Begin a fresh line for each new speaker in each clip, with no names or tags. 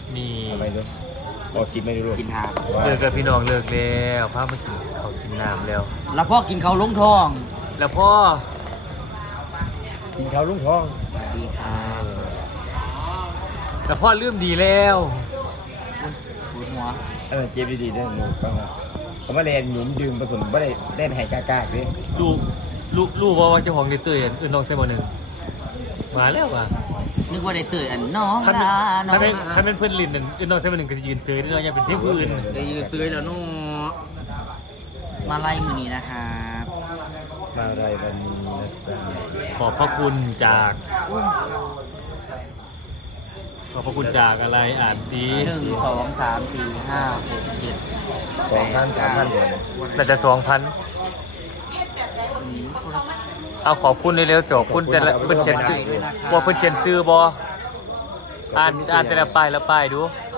นี่
อะไรด้วยออกจิบไม่รู้
กินหา
เลิกกับพี่น้องเลิกแล้วพามากินเขาวกินน้ำแล้ว
แล้วพ่อกินเขาลงท้อง
แล้วพ่อ
กินข้าวลุงท้อง
สวัสดีครับ
แล้วพ่อลืมดีแล้ว
ปวดหัว
เจ็บดีๆด้วยหนูฟังนะผมว่าเรียนหนุ่มดื่มผสมไม่ได้เล่นหายกากากเลย
ลูกว่าเจ้าของเตื่นอื่นน้องเซมหนึ่งมาแล้วว่ะ
นึกว่าได้ตื่นอันน้อง
คัน
ดาน้อง
เป็นเพื่อนลินนั่นอื่นน้องเซมหนึ่งก็จะยืนซื้อด้วยยังเป็นเพื่อนอื่น
ได้ยืนซื้อแล้วนู่มาไล่มือนี้นะครับ
มาอะไรวันนี้นะจ๊ะ
ขอบพระคุณจากขอบพระคุณจากอะไรอ่านซิ
1 2 3 4 5 6 7
2,000 3,000 เหรียญ
น่าจะ2,000เอาขอบคุณเร็วๆจบคุณแต่ละเพิ่นเชียนซื้อว่าเพิ่นเชียนซื้อบออ่านแต่ละป้ายแล้วป้ายดู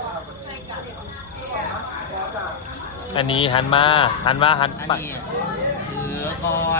อันนี้หันมา
อันนี้เหลือก่อน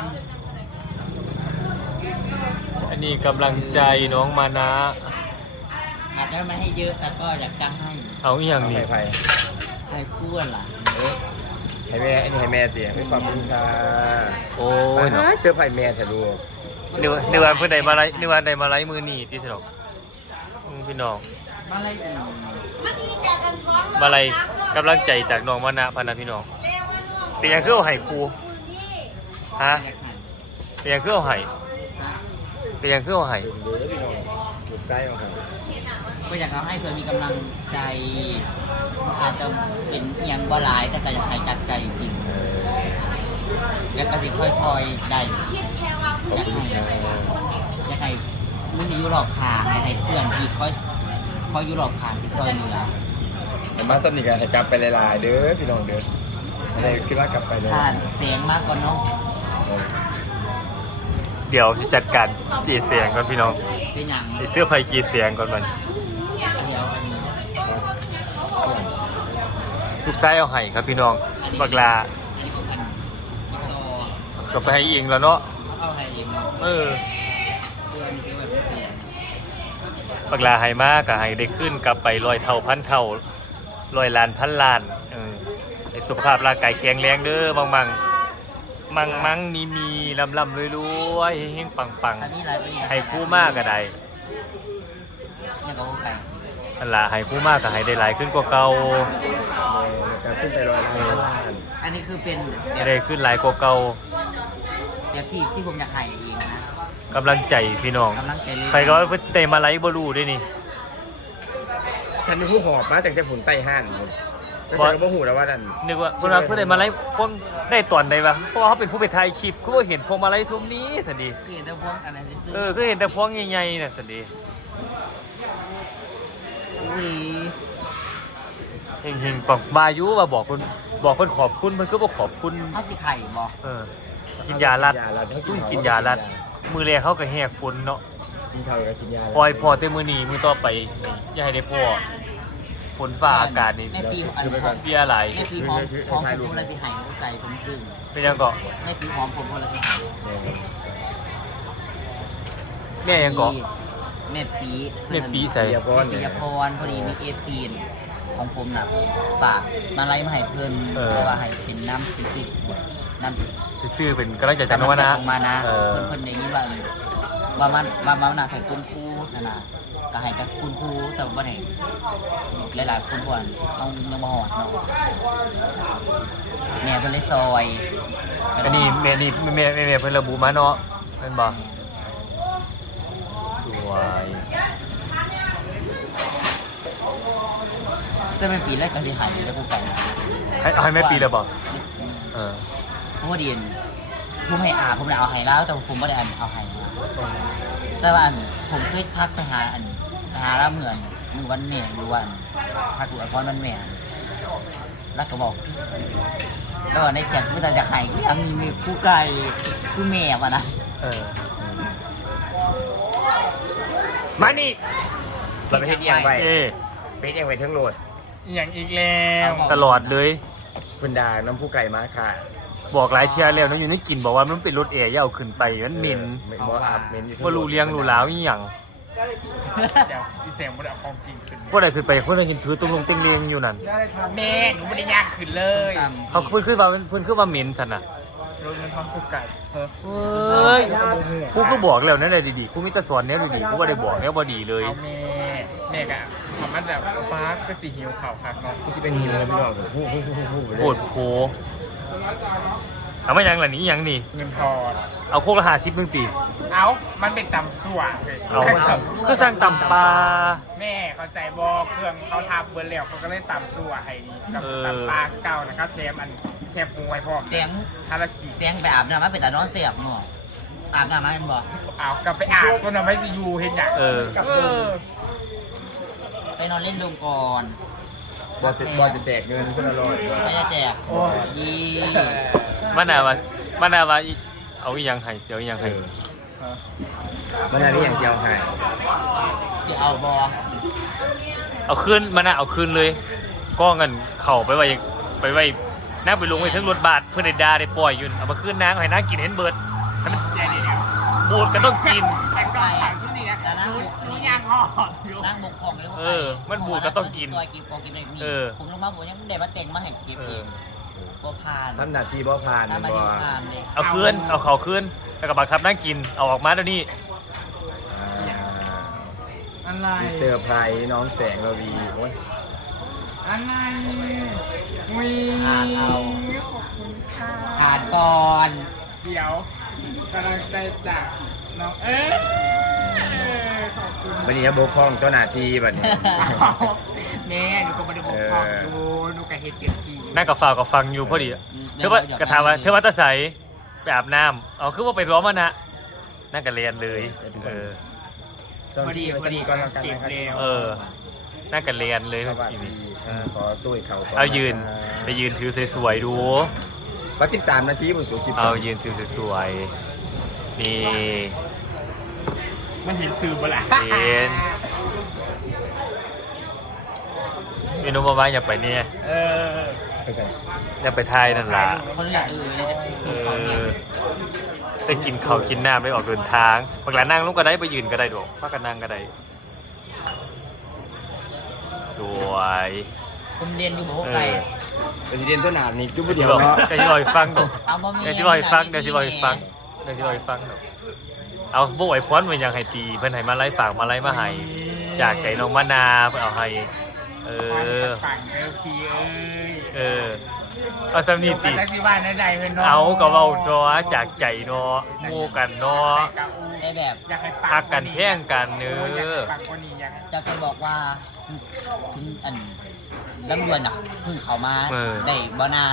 อันนี้กำลังใจน้องมานะ
อาจจะไม่ให้เยอะแต่ก็อยากจะให้
เอาอีหยังนี่
ไผ่
ให้เพื่อนล่ะ
ให้แม่อันนี้ให้แม่เตี๋ยให้ความคุณค่ะ
โอ้ยเนาะ
เสื้อไผ่แม่เถอะลูก
นึกว่าเพิ่นได้มาไล่นึกว่าได้มาไล่มือหนีที่สนอกพี่น้อง
มาไล่อื่น
มาไล่กำลังใจจากน้องมานะพะนะพี่น้องเป็นหยังคือเอาให้ครูฮะ
อยากให้
เป็นหยังคือเอาให้
ฮะ
เป็นหยังคือเอาให้
เดี๋ยวพี่น้องหยุดใกล้ของเขา
ก็อยากเอาให้เพื่อนมีกำลังใจ อาจจะเป็นเอียงบ่หลายแต่ก็อยากให้จัดใจจริงๆแล้วก็จะค่อยๆได้อยากให้รุ่นยุโรปขาให้เพื่อนที่ค่อยยุโรปขาที่ค่อยเหนือ
แต่มาต้นนี้ก็ให้กลับไปหลายๆเด้อพี่น้องเด้ออะไรคิดว่ากลับไปเลย
ผ่านเสียงมากกว่าเนาะ
เดี๋ยวจะจัดการกีเสียงก่อนพี่น้อง
เป็นหนัง
ไอเสื้อไผ่กีเสียงก่อนมัน
เดียวอันนี้
ลูกไส้เอาให้ครับพี่น้องบักลา
อันนี้ของอันต่อ
ก็ไปให้อิงแล้วเนาะ
เอาให้เองเนาะ
เออ
เพื่อนที่ว่าเป็นเสียง
บักลาให้มากก็ให้ได้ขึ้นกลับไป100 เท่าพันเท่า100 ล้านพันล้านให้สุขภาพร่างกายแข็งแรงเด้อมังมีลำรวยๆเฮงปัง
อันนี้อะไรเป็น
ๆให้คู่มากก็ได้
ยังกับพวกไก่
นั่นล่ะให้คู่มากก็ให้ได้หลายขึ้นกว่าเก่า
การขึ้นไป100 ล้าน
อันนี้คือเป็นแบ
ให้
บ
ได้ขึ้นหลายกว่าเก่า
แบบที่ผมอยากให้เองนะ
กำลังใจพี่น้อง
กำลังใจเลย
ใครก็ว่าเตะมาไลฟ์บลูด้วยนี่
ฉันเป็นผู้หอบมาแต่ผลไต้ห้านแต่ฉันก็บ่หูแล้วว่านั่น
นึกว่าเวลาเพื่อนได้มาไลฟ์พวกได้ตอนใดวะเพราะว่าเขาเป็นผู้ไปถ่ายคลิปเขาก็เห็นพวงมาไลฟ์ทุ่มนี้สันดี
คือแต่พวกอันนั้นซื้อ
ก็เห็นแต่พวงใหญ่ๆน่ะสันดี
อุ้ย
เฮงๆปังบายุว่าบอกคนขอบคุณมันก็บอกขอบคุณ
เอาสิไข่บอก
กินยาลัด
ให้
กินยาลัด มือแรกเขาก็แหกฝนเนาะ
กินข้าวกับกินยา
คอยพอเต็มมือหนีมือต่อไปอย่าให้ได้พ่อฝนฟ้าอากาศนี่
แม่ปีอันนี้
เบียร์ไหล
แม่ปีหอมผมอะไรที่ไห่หัวใจผมตึง
เป็นยังเกาะ
แม่ปีหอมผมอะไรที่ไห่
แม่ยังเกาะ
แม่ปี
แม่ปีใส่
เบียร์พร
ปียพรพอดีมีเอฟซีนของผมน่ะฝากมาไล่มาให้เพิ่นแต่ว่าให้เป็นน้ำเป็นสิน้ำ
ชื่อเป็นกำลังใจจากน้องมานะ
ของมานะเพิ่นอย่างนี้ว่ามันน่ะใส่คุณครูนะก็ให้กับคุณครูแต่ว่าไหนหลายๆคนก่อนต้องยังมาหอดเนาะแม่เพิ่นเลยซอย
อันนี้แม่เพิ่นระบุมาเนาะเป็นบ่สวย
จะเป็นปีแรกก็สิหายอยู่แล้วผู้กัน
ให้แม่ปีเลยบ่เออ
เพราะว่าเดียนผมให้ผมได้เอาให้แล้วแต่ผมไม่ได้เอาให้มาแต่ว่าผมเคยทักไปหาแล้วเหมือนมือวันแม่หรือวันทักดูเพราะมันแม่แล้วก็บอกแล้วในแชทไม่ได้อยากให้ยังมีผู้ไกลคือแม่วะนะ
เออมานี่
เราไปเฮ็ดเอียงไว้
เอ
ไปเฮ็ดเอียงไว้ทั้งโหลด
อย่างอีกแล้วตลอดเลย
คุณดาน้ำผู้ไก่มาค่ะ
บอกหลายเที่ยแล้วน้องอยู่นี่กินบอกว่ามันเป็นรถแอร์อย่าเอาขึ้นไปมันเหม็น
บ่อาบเหม็นอยู่
บ่รู้เลี้ยงรู้หลาวอีหยัง
เดี๋ยวพี่แสงมันเอาของจริงขึ้น
พวกใดขึ้นไปพวกใดกินถือตุ้งลงเต็งเลียงอยู่นั่น
แม่หนูไม่ได้ยากขึ้นเลย
เขาเพิ่นขึ้นมาเหม็นสันน่ะ
รถมันท้องคุกไก่เฮ้ย
เฮ้ยครูก็บอกแล้วนั่นแหละดีๆครูมิตรสอนเนี้ยดีๆครูก็ได้บอกเนี้ยบ่ดีเลย
เอาแม่กะทำมันแบบฟ้าก็สีหิวข่าวคักเนาะ
ที่เป็นฮีโร่พี่น้องพูด
โคตรโผเอาไม่ยังล่ะนี้ยังนี่
เงินทอน
เอาโคกละ50นึงตี
เอามันเป็นตำส่วนเลย
เอาก็สร้างตำปลา
แม่เข้าใจบอเครื่องเขาทำเบอร์แล้วเขาก็เลยตำส่วนให้ดีกับ
เออ
ตำปลาเก่านะครับแถมแถมปรุงไว้พร้อม
เสียง
ภารกิจ
เสียงไปอาบน้ำมาเป็นแต่นอนเสียบเนาะอาบน้ำมาเป็นบ่
เอากลับไปอาบก็นำไม่จะอยู่เห็นอย่าง
เออ
ไปนอนเล่นดมก่อน
บอลจะแจกเงินเพื่อนอร่อย
ไม่ได้แจกยี่
มันน่าว่าอีเอาอีหยังให้เสียวอีหยังให้
มันอะไรอย่างเชียวหาย
จะเอาบอ
เอาคืนมันน่ะเอาคืนเลยก็เงินเข่าไปไว้นั่งไปลงไว้ถึงรถบาทเพื่อนได้ดาได้ปล่อยอยู่เอามาคืนนางให้นางกินเห็นเบิดให้มันบูดก็ต้องกิน
แต่ก่อนถามที่นี่นะรู้ยางหอดอยู่
นั่งบกของเลย
เออมันบูดก็ต้องกิน
ตัวกินของกินในมี
เออ
ผมลงมาผมยังได้มาเต็งมาให้เก็บเองบัวพาน
ทำหน้าที่บ่ผ่าน
ทำมา
บ่
ที่พานเลย
เอาคืนเอาเข่าคืนแล้วก็บังคับนั่งกินเอาออกมาเดี๋ยวนี้
อะไร
มีเซอร์ไพรส์น้องแสงระวีโอ้ย
อะไรวิ
อ่านเอา
ขอบคุณค่ะ
ผ่านก่อน
เดี๋ยวกำลังใจจากน้องขอบคุณ
วันนี้บกพร่องเจ้าหน้าที่บัดนี้
แม่หนูก็ไม่ได้บอกพ่อดูหนูก็เฮ็ดเต็มที่
นั่งกับฝ่าวกับฟังอยู่พอดีเธอว่ากระทาว่าเธอว่าตาใสไปอาบน้ำเอาคือว่าไปร้อมมันนะนั่งกับเรียนเลยเออ
พอดีก็เราเก็บเร็ว
เออนั่งกับเรียนเลย
สวัส
ที
ดี
นี้
ขอตุ้ยเขาก่
เอายืนไปยืนถือสวยๆดู
วัด13 นาทีผมสูง12
เอายืนถือสวยๆนี่
มันเห็นสื่อบ่ล่ะ
เห็น เมนูมาบ้านอย่าไปเนี่ย
เออ
ไปใส่
อย่าไปทายนั่นล่ะ
คนอยากเลย
เออได้กินข้าวกินน้ำได้ออกเดินทางบางหลานนั่งลงก็ได้ไปยืนก็ได้ดอกพักกันนั่งก็ได้สวย
ผมเรียนอยู่บ่ไกล
ประธานต้นหนานี่จุ๊บ
เดี๋
เดี
ย
ยว ว
เนาะ
เนาะ
เดี๋ยวจะลอยฟังดอก
เอาบ่มี
เดี๋ยวจะลอยฟังเดี๋ยวจะลอยฟังเดี๋ยวจะลอยฟังดอกเอาบ่ไหวพรมันยังให้ตีเพิ่นให้มาไล่ฝากมาไล่มาให้จากใจน้องมะนาวเพิ่นเอาให้เออ
ฝั่งเอลพีเอ้ย
เออเอาสำนีตี
แท็กซี่บ้านนั่นใดเป็นเนาะ
เอาก็เว้าจอจากใจเนาะหมู่กันเนาะ
ได้แบบ
อยากให้
พักกันแพ่งกันเนื้อ
ปังคนนี้ยัง
จะเคยบอกว่าถึงอันลำดวนอ่ะเพิ่งเขามาได้บ่นาน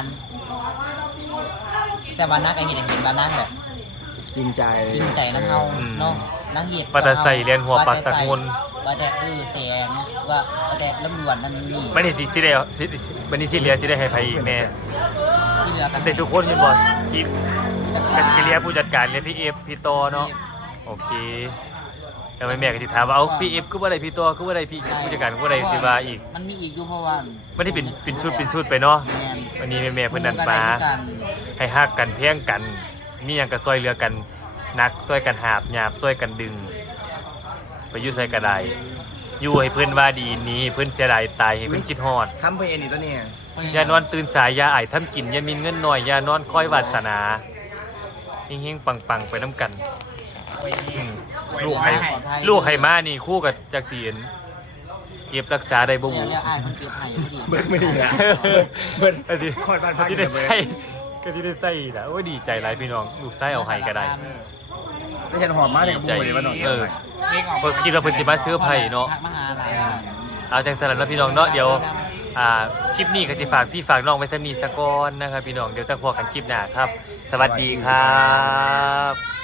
แต่วันนักไอ้เห็นบ้านนักแบบ
จริงใจ
จริงใจนะเฮาเนาะนักเหยียด
ปาตาใส่เรียนหัวปักสักมุน
ว่าแต่แสงว่าแต่ลำดวนนั่นนี่
มันนี่สิได้มันนี่ที่เหลียสิได้ให้ไผอีกแน่
ที่เหลือกัน
แต่สุคนแม่นบ่ทีมกันสิเลียผู้จัดการเรียนพี่เอฟพี่โตเนาะโอเคแล้วแม่ก็สิถามว่าเอาพี่เอฟคือบ่ได้พี่โตคือบ่ได้พี่ผู้จัดการคือบ่ได้สิว่าอีก
มันมีอีกอยู่เพราะว่า
มันที่เป็นชุดไปเนาะ
แม่น
วันนี้แม่เพิ่นนั่นมาให้ฮักกันเพียงกันมีหยังก็ซอยเหลือกันนักซอยกันหาบหยาบซอยกันดึง ไปอยู่ใส่กระไดอยู่ให้เพื่อนว่าดีนี้เพื่อนเสียดายตายให้เพื่อนคิดฮอด
ทำเพลงนี่ตัวนี้
อย่านอนตื่นสายอย่าไอ้ทำกินอย่ามีเงินหน่อยอย่านอนคอยวาสนาเฮงๆปังๆไปน้ำกันอืมลูกให้มานี่คู่กับจักจีนเก็บรักษาได้บ่
เรี
บู
ยกอ้ายคนเก็บให้พอดี
เบิร์ดไม่ดีละเบิร์ด
ก็ที่
คอยบ้านพัก
ที่ได้ใส่ก็ที่ได้ใส่นะโอ้ยดีใจหลายพี่น้องลูกใส่เอาให้ก็ได้
ไม่ใช่หอมมากเลยกับบุ้งเลยว่าหน่อย
เออ
เด็กออก
เพราะคิดว่าเพิ่นสิมาซื้อไผ่เนาะ
มหาลัย
เอาจังสลับแล้วพี่น้องเนาะเดี๋ยวคลิปนี้ก็จะฝากพี่ฝากน้องไว้สำนีสะก่อนนะครับพี่น้องเดี๋ยวจะพอกันคลิปหน้าครับ สวัสดีครับ